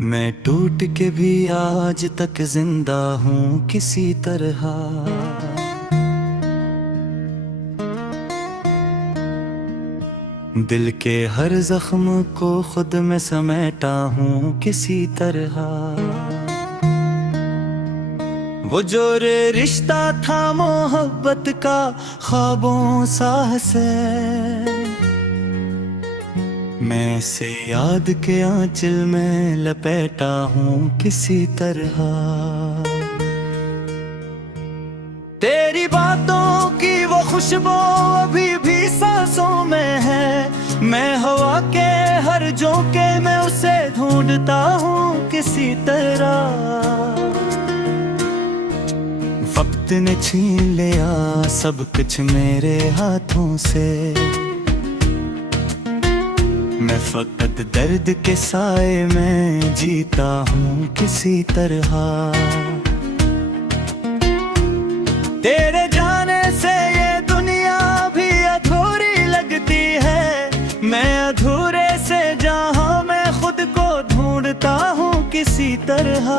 मैं टूट के भी आज तक जिंदा हूँ किसी तरह। दिल के हर जख्म को खुद में समेटा हूँ किसी तरह। वो जो रिश्ता था मोहब्बत का ख्वाबों सा से, मैं से याद के आंचल में लपेटा हूँ किसी तरह। तेरी बातों की वो खुशबू अभी भी सांसों में है। मैं हवा के हर झोंके में उसे ढूंढता हूँ किसी तरह। वक्त ने छीन लिया सब कुछ मेरे हाथों से। मैं फकत दर्द के साए में जीता हूँ किसी तरह। तेरे जाने से ये दुनिया भी अधूरी लगती है। मैं अधूरे से जहाँ मैं खुद को ढूंढता हूँ किसी तरह।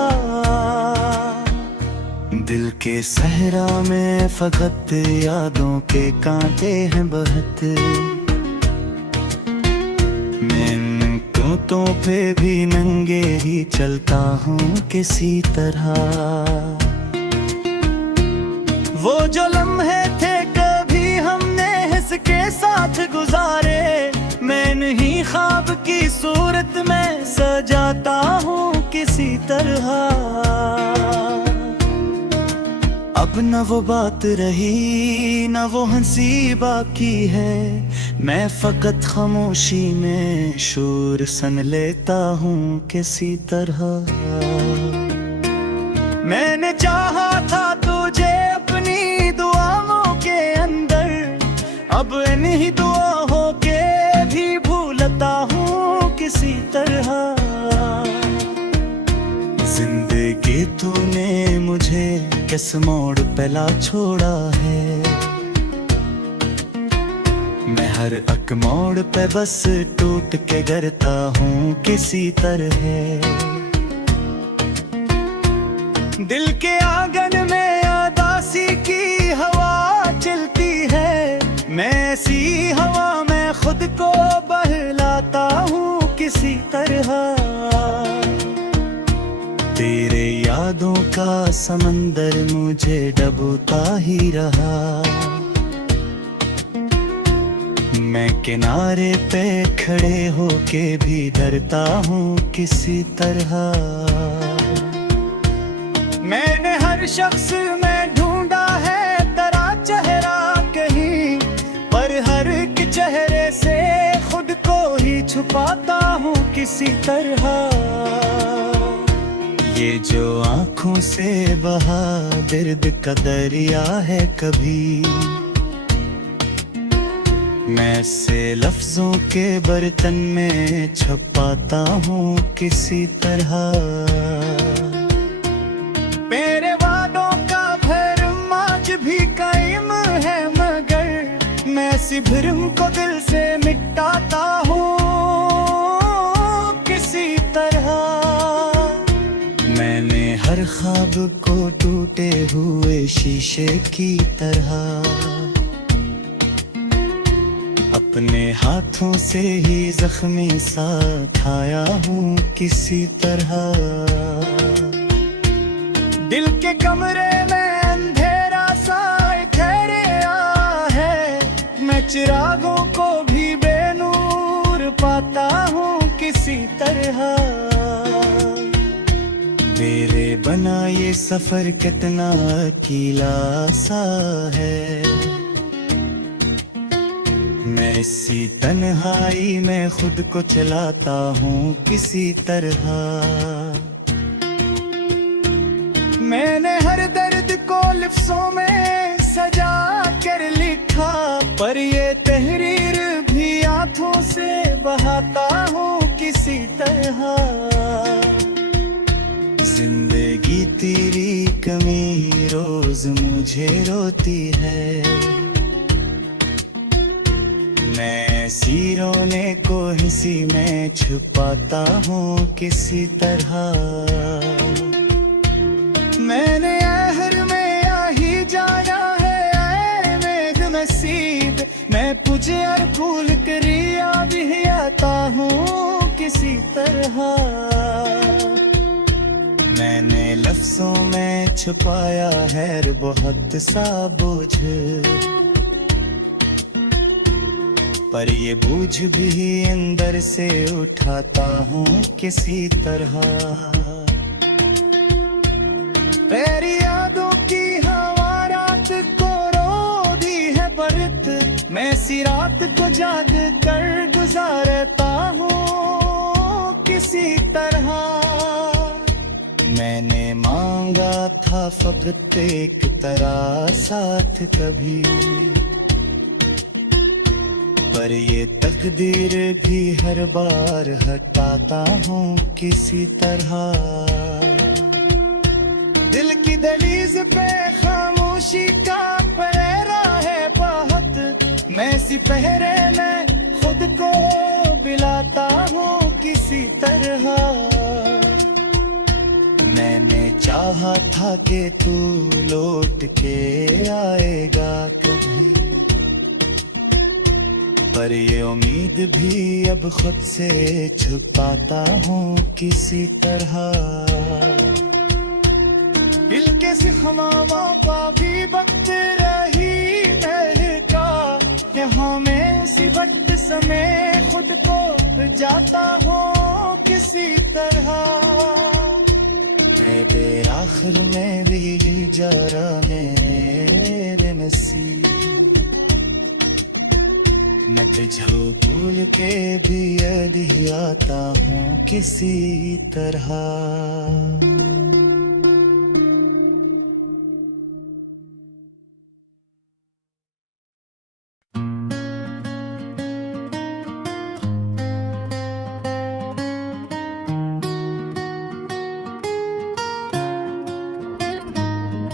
दिल के सहरा में फकत यादों के कांटे हैं बहत। तो पे भी नंगे ही चलता हूँ किसी तरह। वो जो लम्हे थे कभी हमने हंस के साथ गुजारे, मैं नहीं ख्वाब की सूरत में सजाता हूँ किसी तरह। अब न वो बात रही न वो हंसी बाकी है। मैं फकत खामोशी में शोर सन लेता हूँ किसी तरह। मैंने चाहा था तुझे अपनी दुआओं के अंदर, अब इन्हीं दुआओं के भी भूलता हूँ किसी तरह। जिंदगी तूने मुझे किस मोड़ पे ला छोड़ा है। मैं हर एक मोड़ पे बस टूट के गिरता हूँ किसी तरह। दिल के आंगन में उदासी की हवा चलती है। मैं ऐसी हवा में खुद को बहलाता हूँ किसी तरह। तेरे यादों का समंदर मुझे डूबता ही रहा। मैं किनारे पे खड़े होके भी डरता हूँ किसी तरह। मैंने हर शख्स में ढूंढा है तेरा चेहरा कहीं, पर हर एक चेहरे से खुद को ही छुपाता हूँ किसी तरह। ये जो आँखों से बहा दर्द का दरिया है कभी, मैं से लफ्जों के बर्तन में छपाता हूँ किसी तरह। मेरे वादों का भरम आज भी कायम है, मगर मैं इसी भरम को दिल से मिटाता हूँ किसी तरह। मैंने हर ख्वाब को टूटे हुए शीशे की तरह अपने हाथों से ही जख्मी सा खाया हूँ किसी तरह। दिल के कमरे में अंधेरा सा ठहरा है। मैं चिरागों को भी बेनूर पाता हूँ किसी तरह। मेरे बना ये सफर कितना अकेला सा है। मैं इसी तन्हाई में खुद को चलाता हूँ किसी तरह। मैंने हर दर्द को लफ्जों में सजा कर लिखा, पर ये तहरीर भी आंखों से बहाता हूँ किसी तरह। जिंदगी तेरी कमी रोज मुझे रोती है। मैं ऐसी रोने को हंसी में छुपाता हूँ किसी तरह। मैंने आहर में आ ही जाना है, ऐ मेघ नसीब मैं तुझे और भूल कर याद ही आता हूँ किसी तरह। मैंने लफ्जों में छुपाया है बहुत सा बोझ, पर ये बोझ भी अंदर से उठाता हूँ किसी तरह। तेरी यादों की हवा रात को रो दी है बरत, मैं सी रात को जाग कर गुजारता हूँ किसी तरह। मैंने मांगा था फकत एक तरह साथ कभी, पर ये तकदीर भी हर बार हटाता हूँ किसी तरह। दिल की दहलीज पे खामोशी का पहरा है बहुत, मैं सिपहरे में खुद को पिलाता हूँ किसी तरह। मैंने चाहा था कि तू लौट के आएगा कभी, पर ये उम्मीद भी अब खुद से छुपाता हूँ किसी तरह। दिल के सिखमावा पा भी वक्त रही महका, यहाँ में सी वक्त समय खुद को जाता हूँ किसी तरह। मैं देर आखिर में भी जरा मेरे नसीब, मैं तुझको भूल के भी यदि आता हूँ किसी तरह।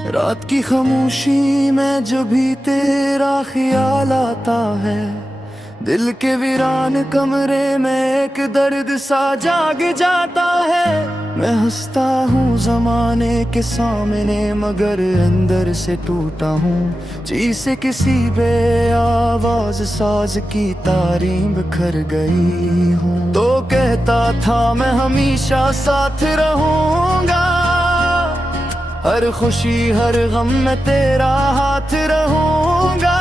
रात की खामोशी में जो भी तेरा ख्याल आता है, दिल के वीरान कमरे में एक दर्द सा जाग जाता है। मैं हंसता हूँ जमाने के सामने मगर अंदर से टूटा हूँ, जैसे किसी बे आवाज साज की तारीं बिखर गई हूँ। तो कहता था मैं हमेशा साथ रहूँगा, हर खुशी हर गम में तेरा हाथ रहूँगा।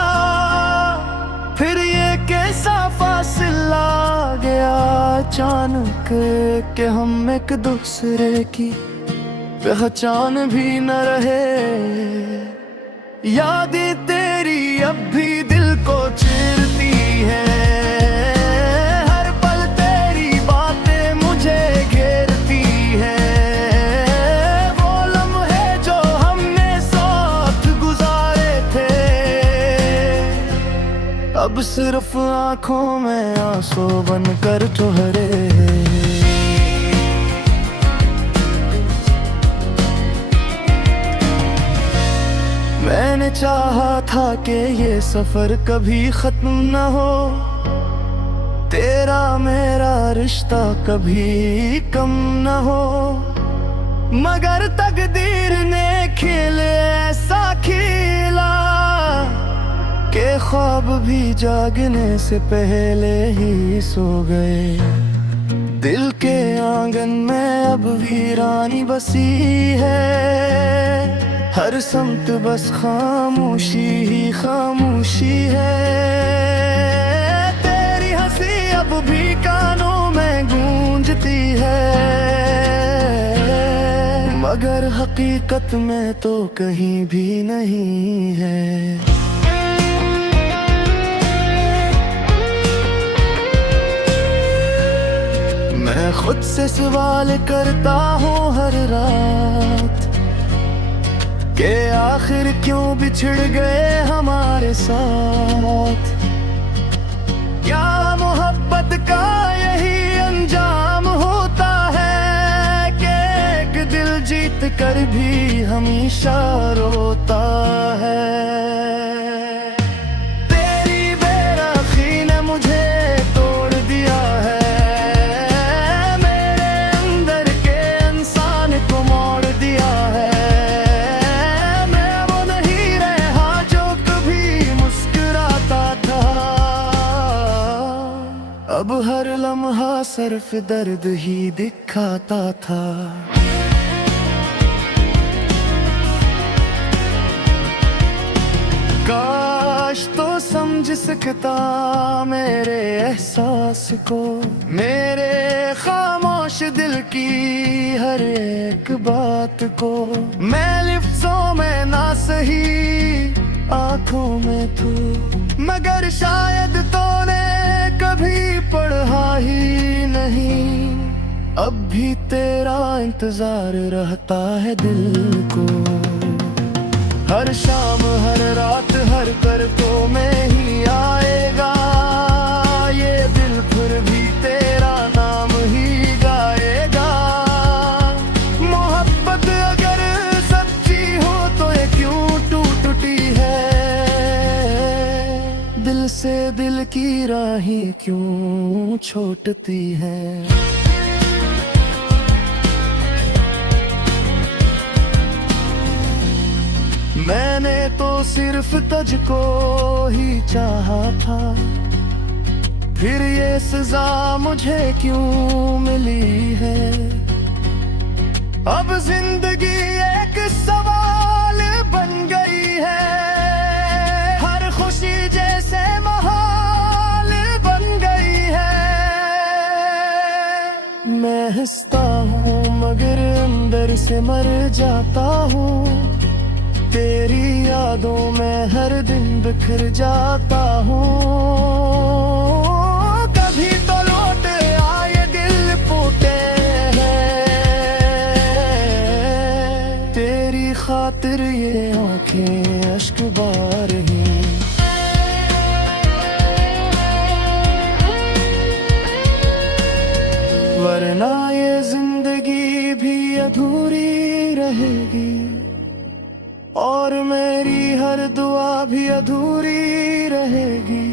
फिर ये कैसा फासला आ गया अचानक कि हम एक दूसरे की पहचान भी न रहे। यादें तेरी अब भी दिल को चिरती है, हर पल तेरी बातें मुझे घेरती है। वो लम्हे जो हमने साथ गुजारे थे, अब सिर्फ आंखों में आंसू बनकर ठहरे। मैंने चाहा था कि ये सफर कभी खत्म न हो, तेरा मेरा रिश्ता कभी कम न हो। मगर तकदीर ने खेल ऐसा खेला के ख्वाब भी जागने से पहले ही सो गए। दिल के आंगन में अब वीरानी बसी है, हर समत बस खामोशी ही खामोशी है। तेरी हंसी अब भी कानों में गूंजती है, मगर हकीकत में तो कहीं भी नहीं है। मैं खुद से सवाल करता हूँ हर रात कि आखिर क्यों बिछड़ गए हमारे साथ। क्या मोहब्बत का यही अंजाम होता है कि एक दिल जीत कर भी हमेशा रोता है। तेरी बेरखी ने मुझे सिर्फ दर्द ही दिखाता था। काश तो समझ सकता मेरे एहसास को, मेरे खामोश दिल की हर एक बात को। मैं लिफ्ज़ों में ना सही आंखों में तू, मगर शायद तूने कभी पढ़ा ही नहीं। अब भी तेरा इंतजार रहता है दिल को, हर शाम हर रात हर करतों में ही आएगा ये दिल, फिर भी तेरा नाम ही गाएगा। मोहब्बत अगर सच्ची हो तो ये क्यों टूटती है, दिल से दिल की राहें क्यों छूटती है। मैंने तो सिर्फ तुझको ही चाहा था, फिर ये सजा मुझे क्यों मिली है। अब जिंदगी एक सवाल बन गई है, हर खुशी जैसे महाल बन गई है। मैं हंसता हूँ मगर अंदर से मर जाता हूँ, तेरी यादों में हर दिन बिखर जाता हूँ। कभी तो लौट आए दिल फूटे हैं, तेरी खातिर ये आंखें अश्क बार हैं। वरना ये जिंदगी भी अधूरी रहेगी, और मेरी हर दुआ भी अधूरी रहेगी।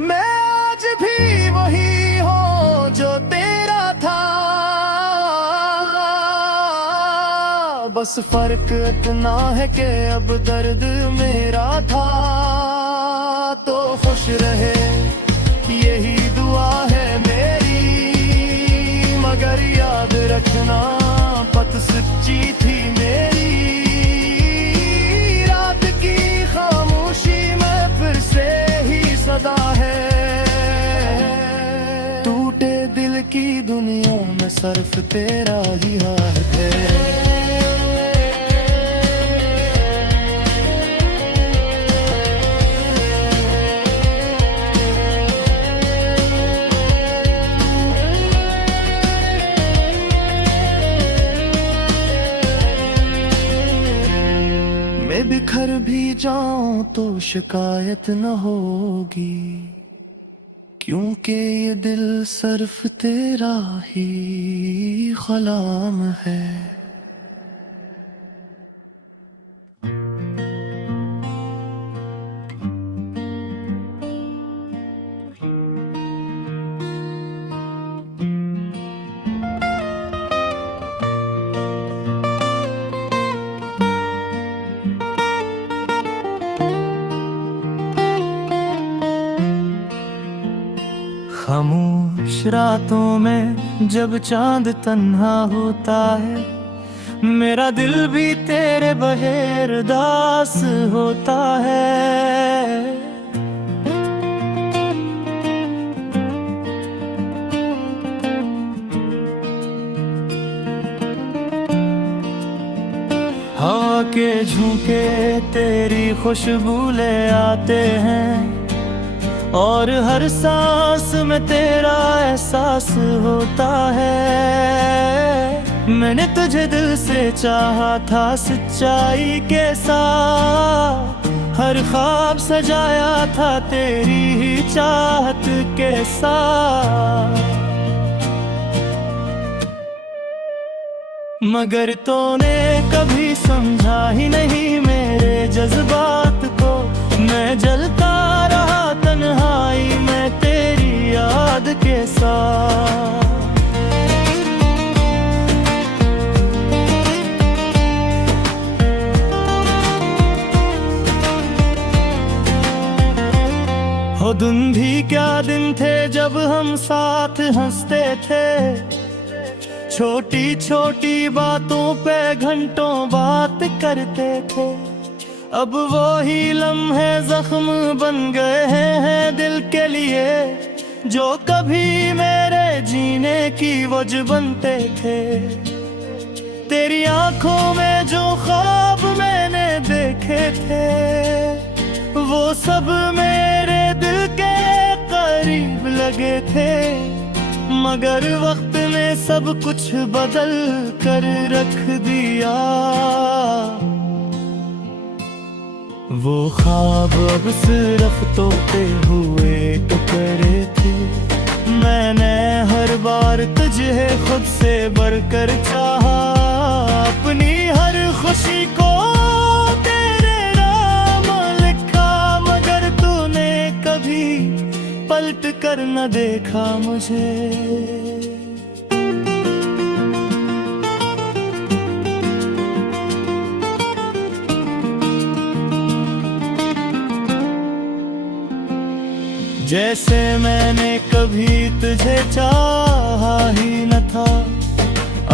मैं आज भी वही हूँ जो तेरा था, बस फर्क इतना है कि अब दर्द मेरा था। तो खुश रहे यही दुआ है मेरी, मगर याद रखना पत सच्ची थी मेरी। टूटे दिल की दुनिया में सिर्फ तेरा ही हाथ है। मैं बिखर भी जाऊं तो शिकायत न होगी, क्योंकि ये दिल सिर्फ तेरा ही गुलाम है। खामोश रातों में जब चांद तन्हा होता है, मेरा दिल भी तेरे बगैर दास होता है। हवा के झोंके तेरी खुशबू ले आते हैं, और हर सांस में तेरा एहसास होता है। मैंने तुझे दिल से चाहा था सच्चाई के साथ, हर ख्वाब सजाया था तेरी ही चाहत के साथ। मगर तूने कभी समझा ही नहीं मेरे जज्बात को। मैं जलता रहा तन्हाई में तेरी याद के साथ। वो दिन भी क्या दिन थे जब हम साथ हंसते थे, छोटी छोटी बातों पे घंटों बात करते थे। अब वो ही लम्हे जख्म बन गए हैं दिल के लिए, जो कभी मेरे जीने की वजह बनते थे। तेरी आंखों में जो ख्वाब मैंने देखे थे, वो सब मेरे दिल के करीब लगे थे, मगर वक्त ने सब कुछ बदल कर रख दिया। वो ख्वाब अब सिर्फ तोड़ते हुए टुकड़े थे। मैंने हर बार तुझे खुद से बढ़कर चाहा, अपनी हर खुशी को तेरे नाम लिखा, मगर तूने कभी पलट कर न देखा मुझे। जैसे मैंने कभी तुझे चाहा ही न था,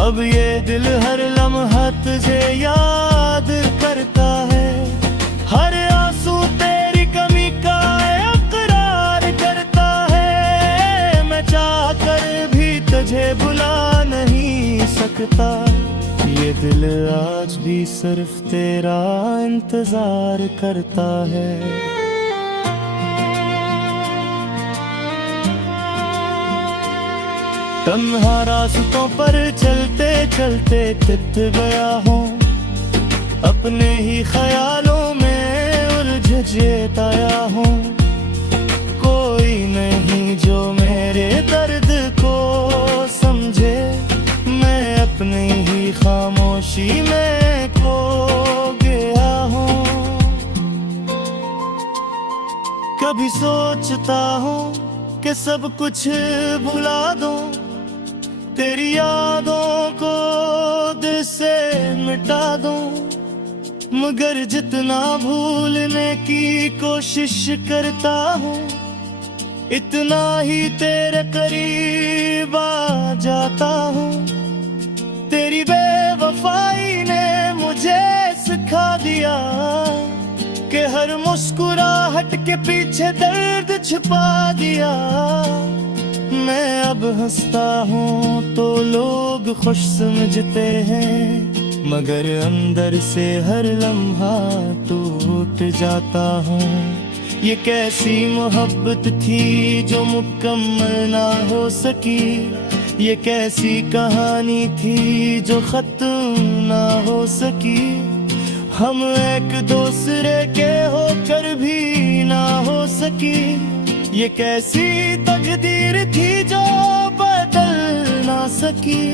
अब ये दिल हर लम्हा तुझे याद करता है। हर आंसू तेरी कमी का इकरार करता है, मैं चाह कर भी तुझे भुला नहीं सकता। ये दिल आज भी सिर्फ तेरा इंतजार करता है। तन्हा रास्तों पर चलते चलते थक गया हूँ, अपने ही ख्यालों में उलझ जेताया हूँ। कोई नहीं जो मेरे दर्द को समझे, मैं अपनी ही खामोशी में खो गया हूँ। कभी सोचता हूँ कि सब कुछ भुला दूँ, तेरी यादों को दिल से मिटा दूं, मगर जितना भूलने की कोशिश करता हूँ, इतना ही तेरे करीब आ जाता हूँ। तेरी बेवफाई ने मुझे सिखा दिया कि हर मुस्कुराहट के पीछे दर्द छुपा दिया। मैं अब हंसता हूँ तो लोग खुश समझते हैं, मगर अंदर से हर लम्हा टूट जाता हूँ। ये कैसी मोहब्बत थी जो मुकम्मल ना हो सकी, ये कैसी कहानी थी जो खत्म ना हो सकी। हम एक दूसरे के होकर भी ना हो सकी, ये कैसी तकदीर थी जो बदल ना सकी।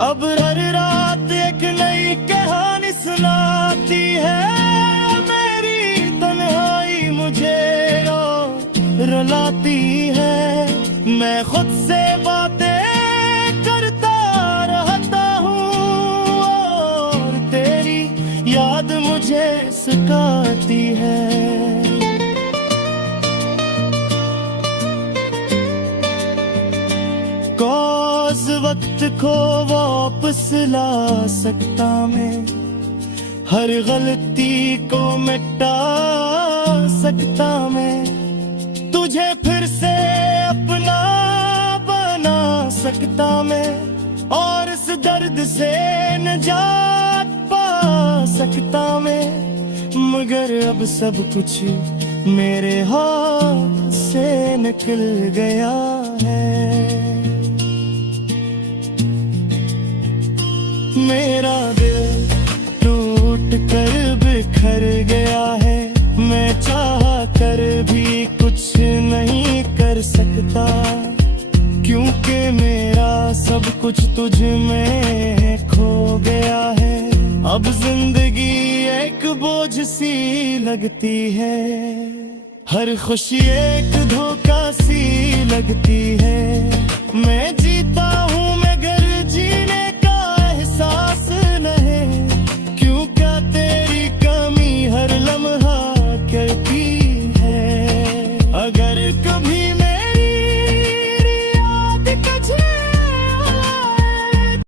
अब हर रात एक नई कहानी सुनाती है, मेरी तन्हाई मुझे रुलाती है। मैं खुद से बातें करता रहता हूँ और तेरी याद मुझे सताती है। कौस वक्त को वापस ला सकता मैं, हर गलती को मिटा सकता मैं, तुझे फिर से अपना बना सकता मैं, और इस दर्द से निजात पा सकता मैं। मगर अब सब कुछ मेरे हाथ से निकल गया है। मेरा दिल टूट कर बिखर गया है, मैं चाह कर भी कुछ नहीं कर सकता, क्योंकि मेरा सब कुछ तुझ में खो गया है। अब जिंदगी एक बोझ सी लगती है, हर खुशी एक धोखा सी लगती है। मैं